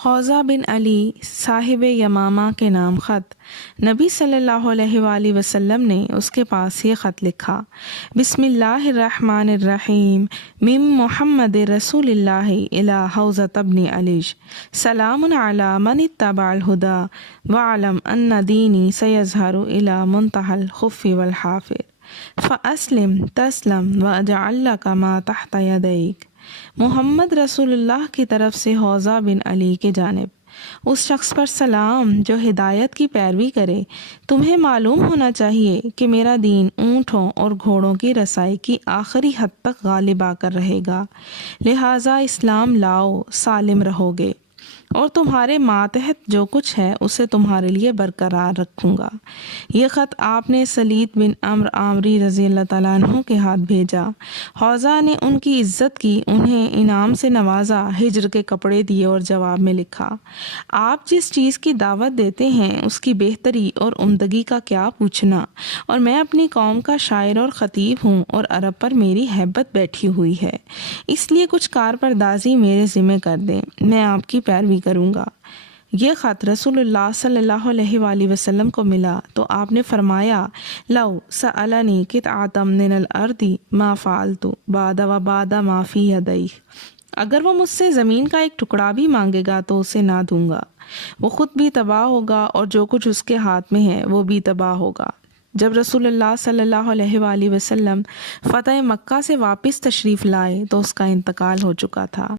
حوضہ بن علی صاحب یمامہ کے نام خط نبی صلی اللہ علیہ وآلہ وسلم نے اس کے پاس یہ خط لکھا: بسم اللہ الرحمن الرحیم، من محمد رسول اللہ الی حوضہ بن علی، سلام علی من اتبع الہدی وعلم ان دینی سیظہر الی منتہی الخف والحافر فاسلم تسلم واجعل لک ما تحت یدیک۔ محمد رسول اللہ کی طرف سے حوضہ بن علی کی جانب، اس شخص پر سلام جو ہدایت کی پیروی کرے۔ تمہیں معلوم ہونا چاہیے کہ میرا دین اونٹوں اور گھوڑوں کی رسائی کی آخری حد تک غالب آ کر رہے گا، لہٰذا اسلام لاؤ، سالم رہو گے، اور تمہارے ماتحت جو کچھ ہے اسے تمہارے لیے برقرار رکھوں گا۔ یہ خط آپ نے سلیط بن عمرو عامری رضی اللہ تعالیٰ عنہ کے ہاتھ بھیجا۔ حوضہ نے ان کی عزت کی، انہیں انعام سے نوازا، ہجر کے کپڑے دیے اور جواب میں لکھا: آپ جس چیز کی دعوت دیتے ہیں اس کی بہتری اور عمدگی کا کیا پوچھنا، اور میں اپنی قوم کا شاعر اور خطیب ہوں اور عرب پر میری ہیبت بیٹھی ہوئی ہے، اس لیے کچھ کارپردازی میرے ذمہ کر دیں، میں آپ کی پیروی کروں گا۔ یہ خط رسول اللہ صلی اللہ علیہ وآلہ وسلم کو ملا تو آپ نے فرمایا: لو سألنی قطعة من الارض ما فعلت بعد وبعد ما فی یدی، اگر وہ مجھ سے زمین کا ایک ٹکڑا بھی مانگے گا تو اسے نہ دوں گا، وہ خود بھی تباہ ہوگا اور جو کچھ اس کے ہاتھ میں ہے وہ بھی تباہ ہوگا۔ جب رسول اللہ صلی اللہ علیہ وآلہ وسلم فتح مکہ سے واپس تشریف لائے تو اس کا انتقال ہو چکا تھا۔